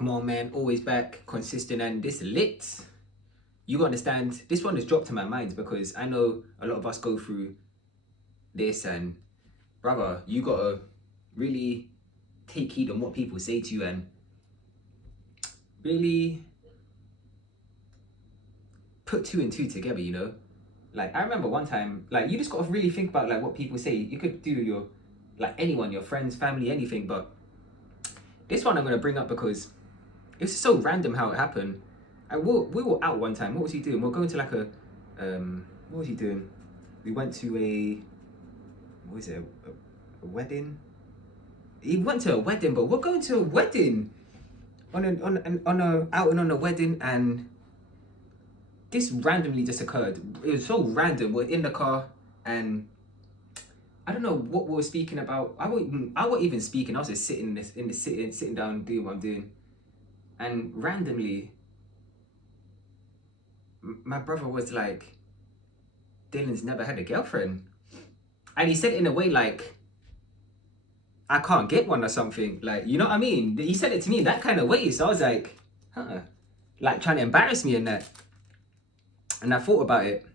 Come on, man, always back, consistent, and this lit. You gotta understand, this one has dropped in my mind because I know a lot of us go through this, and brother, you gotta really take heed on what people say to you and really put two and two together, you know? Like, I remember one time, like, you just gotta really think about, like, what people say. You could do your, like, anyone, your friends, family, anything, but this one I'm gonna bring up because it was so random how it happened. And we were out one time. What was he doing? We are going to like a, what was he doing? We went to what was it, a wedding? He went to a wedding, but we're going to a wedding on a out and on a wedding, and this randomly just occurred. It was so random. We're in the car, and I don't know what we were speaking about. I wasn't even speaking. I was just sitting down, doing what I'm doing, and randomly, my brother was like, Dylan's never had a girlfriend. And he said it in a way like, I can't get one or something. Like, you know what I mean? He said it to me in that kind of way. So I was like, huh. Like trying to embarrass me in that. And I thought about it.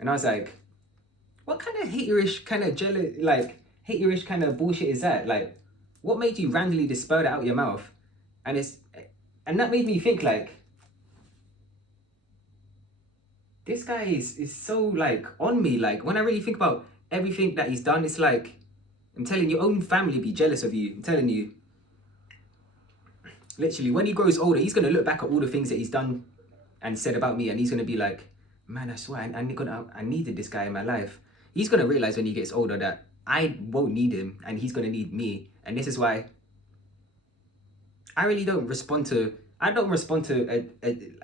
And I was like, what kind of haterish kind of haterish kind of bullshit is that? Like, what made you randomly just spur that out your mouth? And that made me think like, this guy is so like on me. Like, when I really think about everything that he's done, it's like, I'm telling you, your own family be jealous of you. I'm telling you. Literally, when he grows older, he's gonna look back at all the things that he's done and said about me, and he's gonna be like, man, I swear, I needed this guy in my life. He's gonna realize when he gets older that I won't need him, and he's gonna need me. And this is why I really don't respond to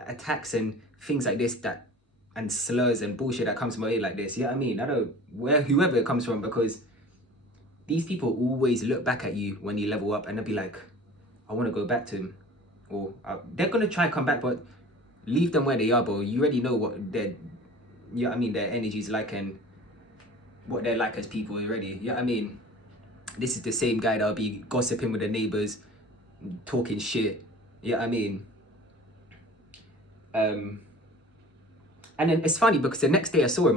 attacks and things like this and slurs and bullshit that comes my way like this. You know what I mean? I don't, whoever it comes from, because these people always look back at you when you level up and they'll be like, I want to go back to him. Or they're going to try and come back, but leave them where they are, bro. You already know what their, you know what I mean, their energy's like and what they're like as people already. You know what I mean? This is the same guy that'll be gossiping with the neighbors, talking shit. You know what I mean? And then it's funny because the next day I saw him,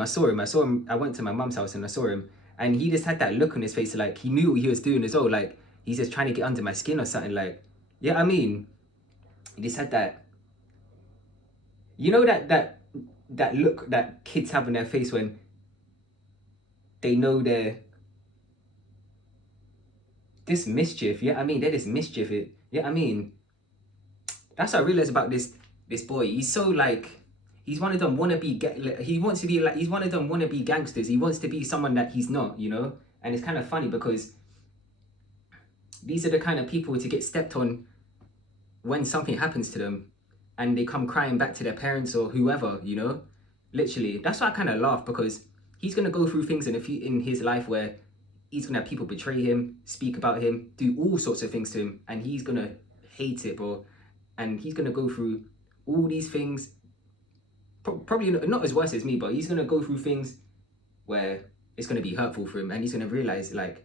I went to my mum's house and I saw him, and he just had that look on his face like he knew what he was doing as well, like he's just trying to get under my skin or something, like, yeah, I mean, he just had that, you know, that look that kids have on their face when they know they're this mischief, yeah, I mean, they're this mischief, yeah, I mean, that's what I realized about this boy. He's so like, he's one of them wannabe. He wants to be like, he's one of them wannabe gangsters. He wants to be someone that he's not, you know. And it's kind of funny because these are the kind of people to get stepped on when something happens to them, and they come crying back to their parents or whoever, you know. Literally, that's why I kind of laugh, because he's gonna go through things in his life where he's gonna have people betray him, speak about him, do all sorts of things to him, and he's gonna hate it, bro. And he's gonna go through all these things. Probably not as worse as me, but he's gonna go through things where it's gonna be hurtful for him, and he's gonna realize like,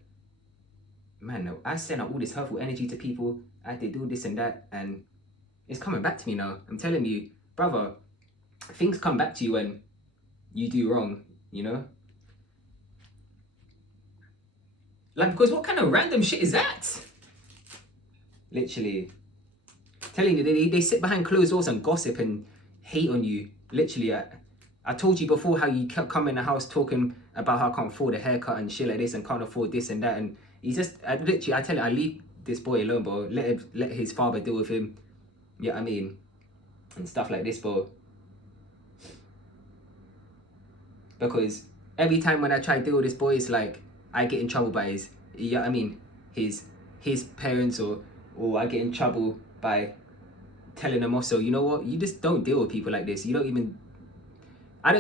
man, I sent out all this hurtful energy to people, I had to do this and that, and it's coming back to me now. I'm telling you, brother, things come back to you when you do wrong, you know? Like, because what kind of random shit is that? Literally. Telling you, they sit behind closed doors and gossip and hate on you. Literally, I told you before how you kept coming in the house talking about how I can't afford a haircut and shit like this and can't afford this and that, and he's just, I tell you, I leave this boy alone, bro. Let his father deal with him. Yeah, I mean, and stuff like this, bro. Because every time when I try to deal with this boy, it's like I get in trouble by his, yeah, I mean, his parents, or I get in trouble by telling them also, you know what, you just don't deal with people like this. I don't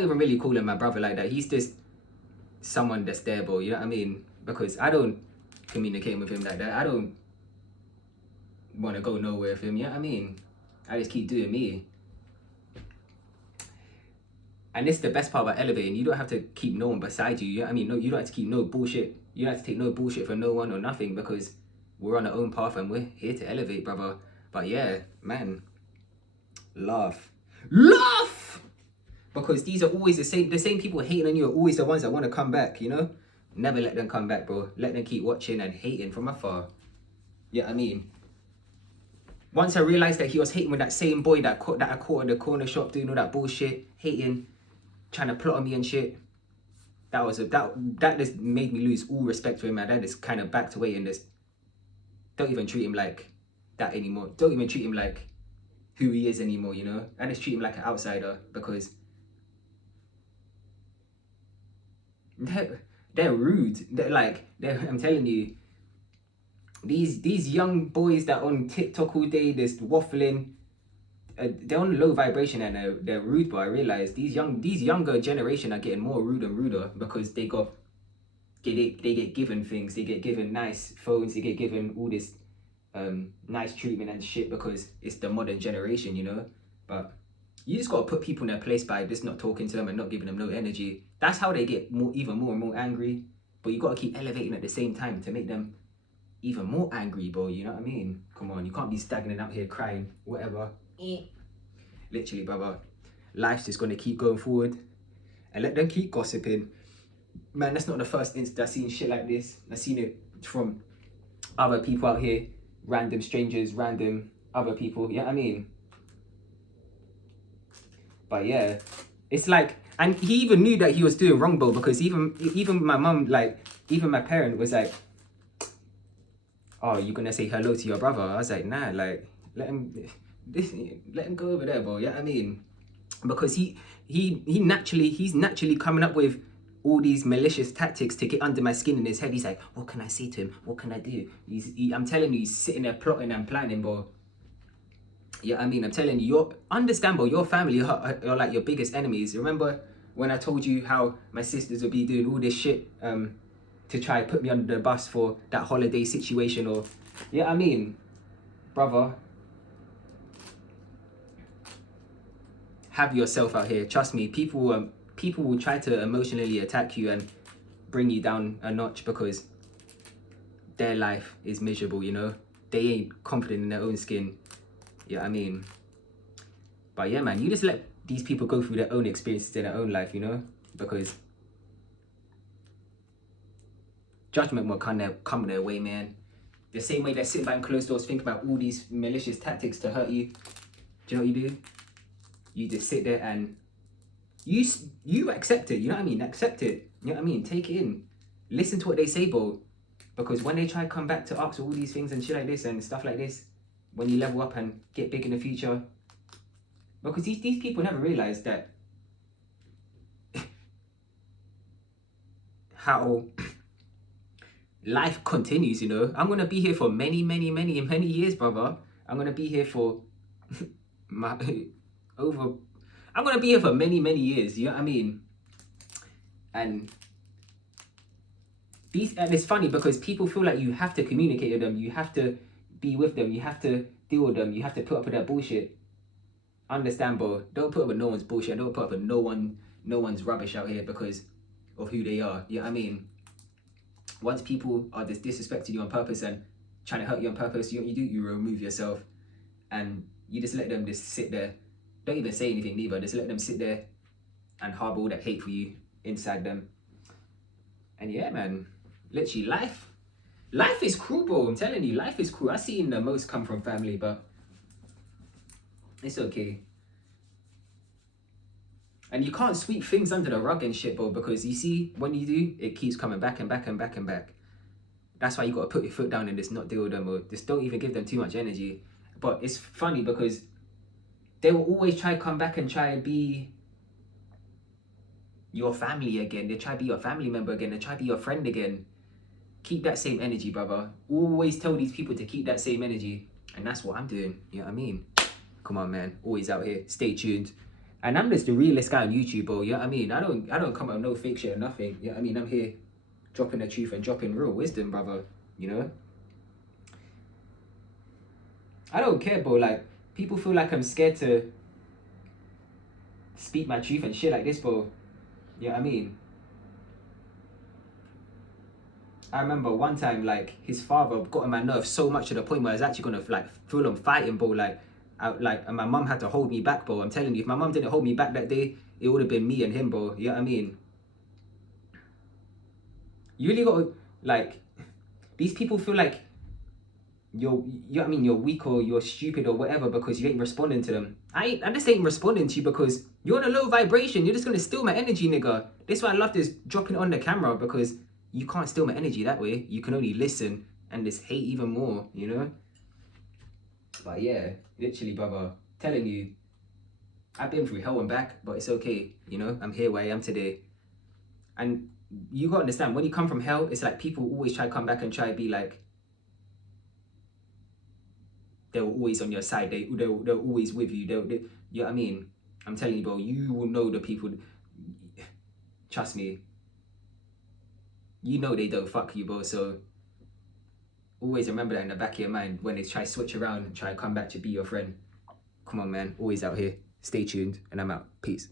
even really call him my brother like that. He's just someone that's there, bro, you know what I mean? Because I don't communicate with him like that. I don't want to go nowhere with him, you know what I mean? I just keep doing me. And this is the best part about elevating. You don't have to keep no one beside you, you know what I mean? No, you don't have to keep no bullshit. You don't have to take no bullshit from no one or nothing, because we're on our own path and we're here to elevate, brother. But yeah, man, laugh. Laugh! Because these are always the same people hating on you are always the ones that want to come back, you know? Never let them come back, bro. Let them keep watching and hating from afar. Yeah, I mean, once I realized that he was hating with that same boy that I caught at the corner shop doing all that bullshit, hating, trying to plot on me and shit, that just made me lose all respect for him, man. That just kind of backed away and just don't even treat him like that anymore. Don't even treat him like who he is anymore, you know? I just treat him like an outsider because they're rude. I'm telling you, these young boys that on TikTok all day, just waffling, they're on low vibration and they're rude. But I realize these younger generation are getting more rude and ruder because they get given things, they get given nice phones, they get given all this nice treatment and shit because it's the modern generation, you know. But you just gotta put people in their place by just not talking to them and not giving them no energy. That's how they get even more and more angry. But you gotta keep elevating at the same time to make them even more angry, bro. You know what I mean? Come on, you can't be stagnant out here crying, whatever. Literally, brother. Life's just gonna keep going forward and let them keep gossiping. Man, that's not the first instance I've seen shit like this. I've seen it from other people out here, random strangers, random other people. You know what I mean? But yeah, it's like, and he even knew that he was doing wrong, bro, because even my mum, like, even my parent was like, oh, you gonna say hello to your brother? I was like, nah, like, let him go over there, bro. Yeah, you know I mean, because he's naturally coming up with all these malicious tactics to get under my skin in his head. He's like, what can I say to him? What can I do? I'm telling you, he's sitting there plotting and planning, bro. Yeah, I mean, I'm telling you, your family are like your biggest enemies. Remember when I told you how my sisters would be doing all this shit to try to put me under the bus for that holiday situation? Or yeah, I mean, brother, have yourself out here. Trust me, people will try to emotionally attack you and bring you down a notch because their life is miserable, you know? They ain't confident in their own skin. Yeah, I mean, but yeah, man, you just let these people go through their own experiences in their own life, you know? Because judgment will come their way, man. The same way they sit behind closed doors, think about all these malicious tactics to hurt you. Do you know what you do? You just sit there and you accept it, you know what I mean? Accept it, you know what I mean? Take it in. Listen to what they say, bro. Because when they try to come back to ask all these things and shit like this and stuff like this, when you level up and get big in the future, because these people never realize that how life continues, you know. I'm gonna be here for many years, brother. I'm gonna be here for I'm gonna be here for many years, you know what I mean? And it's funny because people feel like you have to communicate with them, you have to be with them, you have to deal with them, you have to put up with their bullshit. Understand, bro? Don't put up with no one's bullshit. Don't put up with no one's rubbish out here because of who they are. You know what I mean? Once people are just disrespecting you on purpose and trying to hurt you on purpose, you know what you do? You remove yourself and you just let them just sit there. Don't even say anything neither. Just let them sit there and harbor all that hate for you inside them. And yeah, man, literally life is cruel, bro. I'm telling you, life is cruel. I've seen the most come from family, but it's okay. And you can't sweep things under the rug and shit, bro, because you see, when you do, it keeps coming back and back and back and back. That's why you gotta put your foot down and just not deal with them, or just don't even give them too much energy. But it's funny because they will always try to come back and try and be your family again. They try to be your family member again. They try to be your friend again. Keep that same energy, brother. Always tell these people to keep that same energy. And that's what I'm doing. You know what I mean? Come on, man. Always out here. Stay tuned. And I'm just the realest guy on YouTube, bro. You know what I mean? I don't come out with no fake shit or nothing. You know what I mean? I'm here dropping the truth and dropping real wisdom, brother. You know? I don't care, bro. Like, people feel like I'm scared to speak my truth and shit like this, bro. You know what I mean? I remember one time, like, his father got on my nerves so much to the point where I was actually gonna like feel him fighting, bro. And my mum had to hold me back, bro. I'm telling you, if my mum didn't hold me back that day, it would have been me and him, bro. You know what I mean? You really gotta, like, these people feel like you know what I mean, you're weak or you're stupid or whatever because you ain't responding to them. I just ain't responding to you because you're on a low vibration. You're just gonna steal my energy, nigga. That's why I love this dropping on the camera, because you can't steal my energy that way. You can only listen and just hate even more, you know? But yeah, literally, brother, telling you, I've been through hell and back, but it's okay, you know? I'm here where I am today. And you gotta understand, when you come from hell, it's like people always try to come back and try to be like, they're always on your side. They're always with you. You know what I mean? I'm telling you, bro, you will know the people. Trust me. You know they don't fuck you, bro. So always remember that in the back of your mind when they try to switch around and try to come back to be your friend. Come on, man. Always out here. Stay tuned, and I'm out. Peace.